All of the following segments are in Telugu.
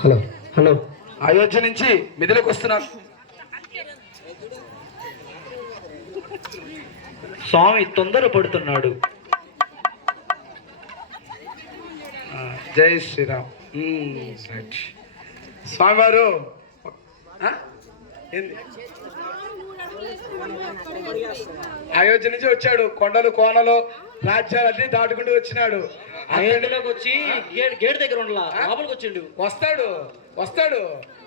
Hello hello. అయోధ్య నుంచి మిథిలకు వస్తున్నారు. స్వామి తొందర పడుతున్నాడు. జై శ్రీరామ్. స్వామివారు అయోధ్య నుంచి వచ్చాడు. కొండలు కోనలు రాజ్యాలన్నీ దాటుకుంటూ వచ్చినాడు. అయోధ్యలోకి వచ్చి గేట్ దగ్గర లోపలికి వచ్చిండు. వస్తాడు వస్తాడు.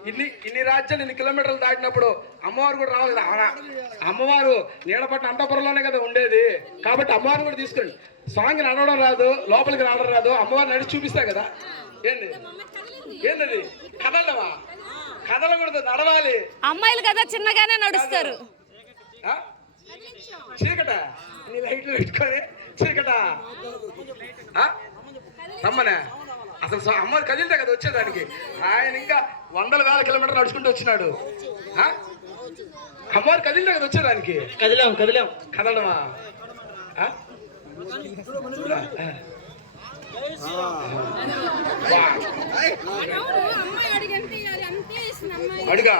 ఇన్ని రాజ్యాలు ఇన్ని కిలోమీటర్లు దాటినప్పుడు అమ్మవారు కూడా రావాలి కదా. అమ్మవారు నీళ్ళపట్టిన అంతపురంలోనే కదా ఉండేది. కాబట్టి అమ్మవారిని కూడా తీసుకురండి. స్వామికి నడవడం రాదు, లోపలికి రావడం రాదు, అమ్మవారు నడిచి చూపిస్తా కదా. ఏంది ఏంటది కదలవా? కదలకూడదు, నడవాలి. అమ్మాయిలు కదా చిన్నగానే నడుస్తారు. చీకట నీ లైట్లు పెట్టుకొని చీకట రమ్మనే. అసలు అమ్మవారు కదిలితే కదా వచ్చేదానికి. ఆయన ఇంకా వందల వేల కిలోమీటర్లు నడుచుకుంటూ వచ్చినాడు. అమ్మవారు కదిలితే కదా వచ్చేదానికి. కదిలాం కదిలాం. కదలమా? అడుగా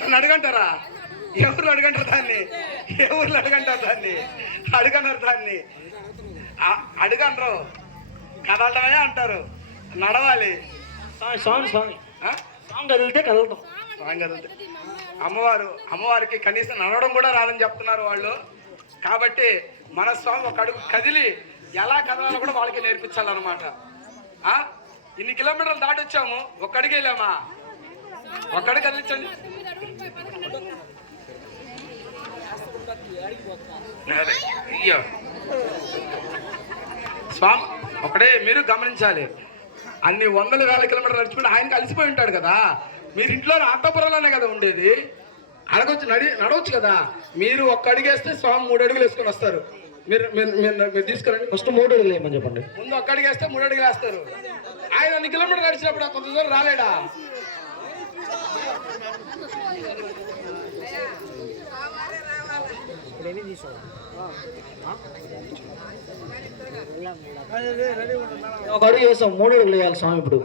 నన్ను అడుగంటారా? ఎవరు అడుగంటారు దాన్ని? ఎవరు అడుగంటారు దాన్ని? అడుగన్నారు దాన్ని. అడుగంటారు, కదలడమే అంటారు. నడవాలి. స్వామి స్వామి కదిలితే కదులుతాం. స్వామి కదిలితే అమ్మవారికి కనీసం నడవడం కూడా రాదని చెప్తున్నారు వాళ్ళు. కాబట్టి మన స్వామి ఒక అడుగు కదిలి ఎలా కదలాలో కూడా వాళ్ళకి నేర్పించాలన్నమాట. ఇన్ని కిలోమీటర్లు దాటి వచ్చాము, ఒక్కడికి వెళ్ళామా? ఒక్కడికి కదిలించండి. స్వామి ఒకటే మీరు గమనించాలి. అన్ని వందల వేల కిలోమీటర్లు నడుచుకుంటే ఆయనకి అలసిపోయి ఉంటాడు కదా. మీరు ఇంట్లో అంతపురంలోనే కదా ఉండేది. అడగొచ్చు, నడవచ్చు కదా. మీరు ఒక్క అడిగేస్తే స్వామి 3 అడుగులు వేసుకొని వస్తారు. మీరు తీసుకురండి. ఫస్ట్ 3 అడుగులు వేయమని చెప్పండి. ముందు ఒక్క అడిగేస్తే 3 అడుగులు వేస్తారు. ఆయన అన్ని కిలోమీటర్లు నడిచినప్పుడు కొంత దూరం రాలేడా? ఒక అడుగు వేసాం, 3 అడుగులు వేయాలి స్వామి. ఇప్పుడు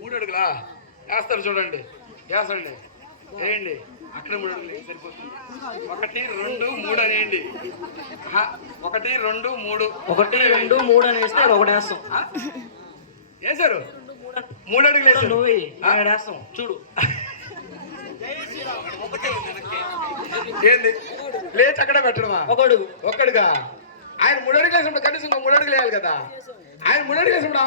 3 అడుగులా వేస్తారు చూడండి. వేసండి, వేయండి. అక్కడ 3 అడుగులు సరిపోతుంది. 1 2 3 అనేయండి. 1 2 3 1 2 3 అని వేస్తే ఒకటి వేస్తాం. వేసారు 3 అడుగులు వేసారు. నువ్వు వేస్తాం చూడు. ఏంది లేచి అక్కడే పెట్టడమా? ఒకడుగు ఒక్కడుగా. ఆయన 3 అడుగులు వేసినప్పుడు కనీసం 3 అడుగులు వేయాలి కదా. ఆయన 3 అడుగులు వేసినప్పుడు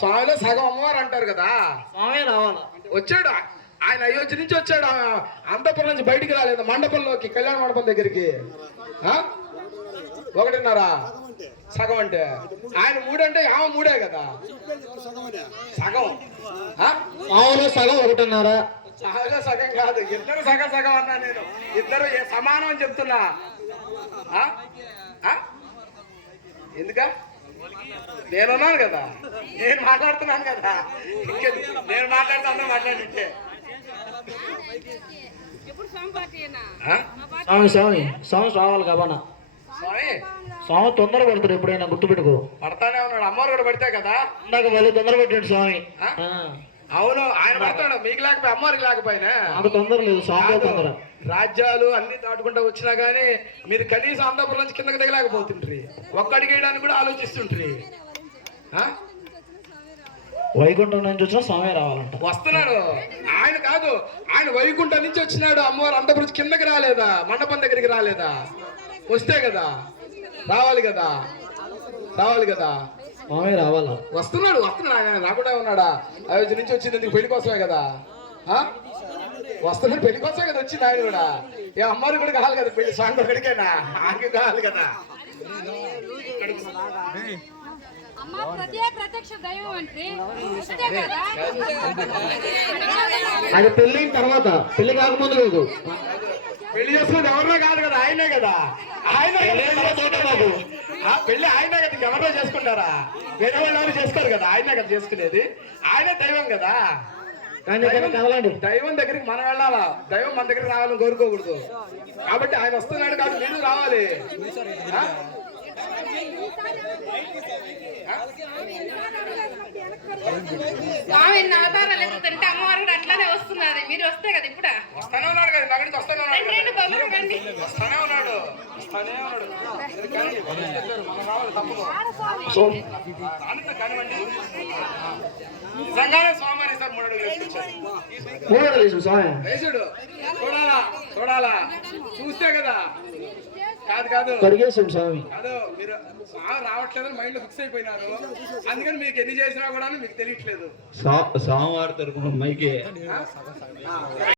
స్వామిలో సగం అమ్మవారు అంటారు కదా. స్వామి రావాలా? వచ్చాడు ఆయన. అయోధ్య నుంచి వచ్చాడు. అంతపురం నుంచి బయటికి రాలేదు. మండపంలోకి, కళ్యాణ మండపం దగ్గరికి 1.5 సగం అంటే ఆయన 3 అంటే ఆమె 3 కదా. సగం మామూలు సగం 1.5. సగం కాదు, ఇద్దరు సగం సగం అన్నా. నేను ఇద్దరు సమానం అని చెప్తున్నా. ఎందుక నేనున్నాను కదా, నేను మాట్లాడుతున్నాను కదా. నేను మాట్లాడితే అందరూ మాట్లాడితే స్వామి స్వామి స్వామి రావాలి కాబనా. స్వామి స్వామి తొందర పడతాడు. ఎప్పుడైనా గుర్తుపెట్టుకో. పడతానే ఉన్నాడు. అమ్మవారు కూడా పడితే కదా. ఇందాక మళ్ళీ తొందర పెట్టాడు స్వామి. అవును, ఆయన పడతాడు. మీకు లేకపోయి అమ్మవారికి లేకపోయినా నాకు తొందర లేదు. స్వామి తొందర. రాజ్యాలు అన్ని దాటుకుంటూ వచ్చినా గానీ మీరు కనీసం అంతపురం నుంచి కిందకి దిగలేకపోతుండ్రి. ఒక్కడికి వేయడానికి కూడా ఆలోచిస్తుండ్రి. వైకుంఠం నుంచి వచ్చిన స్వామి రావాలంట. వస్తున్నాడు ఆయన. కాదు, ఆయన వైకుంఠం నుంచి వచ్చినాడు. అమ్మవారు అంతపురం కిందకి రాలేదా? మండపం దగ్గరికి రాలేదా? వస్తే కదా రావాలి కదా. రావాలి కదా. స్వామి రావాలా? వస్తున్నాడు ఆయన రాకుండా ఉన్నాడా? అయోధ్య నుంచి వచ్చింది ఎందుకు? పెళ్లి కోసమే కదా. వస్తున్నాడు, పెళ్లి కోసమే కదా వచ్చింది ఆయన కూడా. ఏ అమ్మారు కూడా కావాలి కదా పెళ్లి. స్వామి కొడుకేనా? ఆకి కావాలి కదా. అది పెళ్ళిన తర్వాత, పెళ్లి కాకముందు లేదు. పెళ్లి చేసుకునేది ఎవరినో కాదు కదా, ఆయనే కదా. ఆయన పెళ్లి ఆయనే కదా. ఎవరో చేసుకుంటారా? వేరే వాళ్ళు ఎవరు చేసుకోరు కదా. ఆయనే కదా చేసుకునేది. ఆయనే దైవం కదా. దైవం దగ్గరికి మనం వెళ్ళాలా? దైవం మన దగ్గరికి రావాలని కోరుకోకూడదు. కాబట్టి ఆయన వస్తున్నాడు కాబట్టి మీరు రావాలి. స్వామి ఎన్ని అవతారాలు ఎత్తుతుంటే అమ్మవారు కూడా అట్లానే వస్తున్నది. మీరు వస్తే కదా ఇప్పుడు వస్తానే ఉన్నాడు కదా, ఇందాక నుంచి వస్తానే ఉన్నాడు కదా. రండి బాబు రండి. వస్తానే ఉన్నాడు. కానీ మనం రావాలి తప్పదు. కానివ్వండి. నిజంగానే స్వామి సార్ 3 అడుగులు వేసుకొచ్చాడు. 3 అడుగులు వేసాం స్వామి. వేసాడు. చూడాలా చూస్తే కదా. కాదు కడిగేసాం స్వామి. కాదు, మీరు రావట్లేదని మైండ్ లో ఫిక్స్ అయిపోయినారు. అందుకని మీకు ఎన్ని చేసినా కూడా మీకు తెలియట్లేదు. స్వామివారి తరపున మైకే